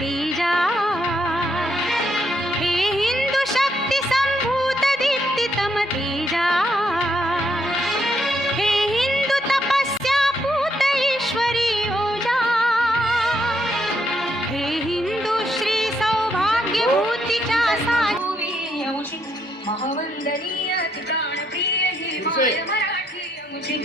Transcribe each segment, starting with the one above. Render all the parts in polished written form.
तेजा, हे हिंदू शक्ती संभूत दीप्तितम तेजा, हे हिंदू तपस्या पूत ईश्वरी ओजा, हे हिंदू श्री सौभाग्यभूतीच्या साजी महावंदनीय प्राणप्रिय ही माय मराठी अमुची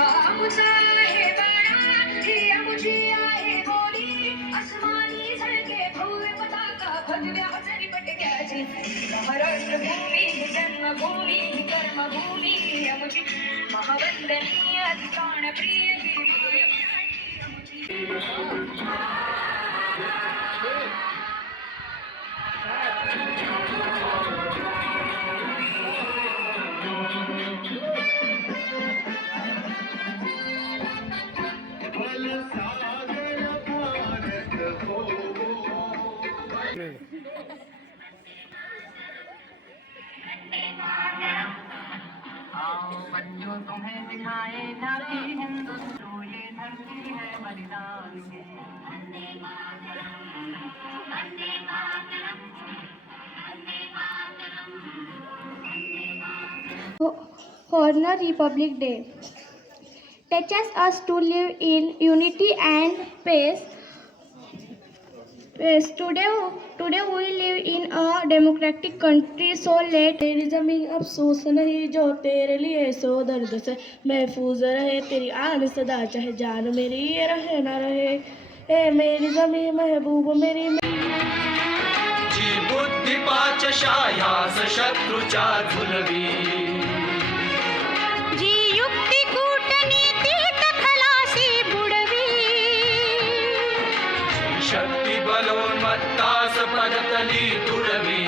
आमुचा हे बाणा ही अमुची आहे बोली अस्मानी झळके भव्य पताका भगव्या हजरी पटक्याची महाराष्ट्र भूमी ही जन्मभूमी ही कर्मभूमी ही अमुची महावंदनीय प्राणप्रिय ही माय मराठी अमुची आओ बच्चों तुम्हें दिखाए जाती हिंदुस्तान ये धरती है बलिदान की। Vande Mataram, Vande Mataram, Vande Mataram, Vande Mataram. Honor Republic Day teaches us to live in unity and peace. Today we live in a democratic country, so let तेरी ज़मीन अफसोस नहीं जो तेरे लिए सो दर्द से महफूज रहे, तेरी आन सदा चाहे जान मेरी ये रहे ना रहे, ए मेरी ज़मीन महबूब मेरी जी बुद्धी पाच शायास शत्रूच्या झुलवी, जी युक्ती कूटनीतीत खलासी बुडवी, शक्ती बलोन्मत्तास पदतली तुडवी,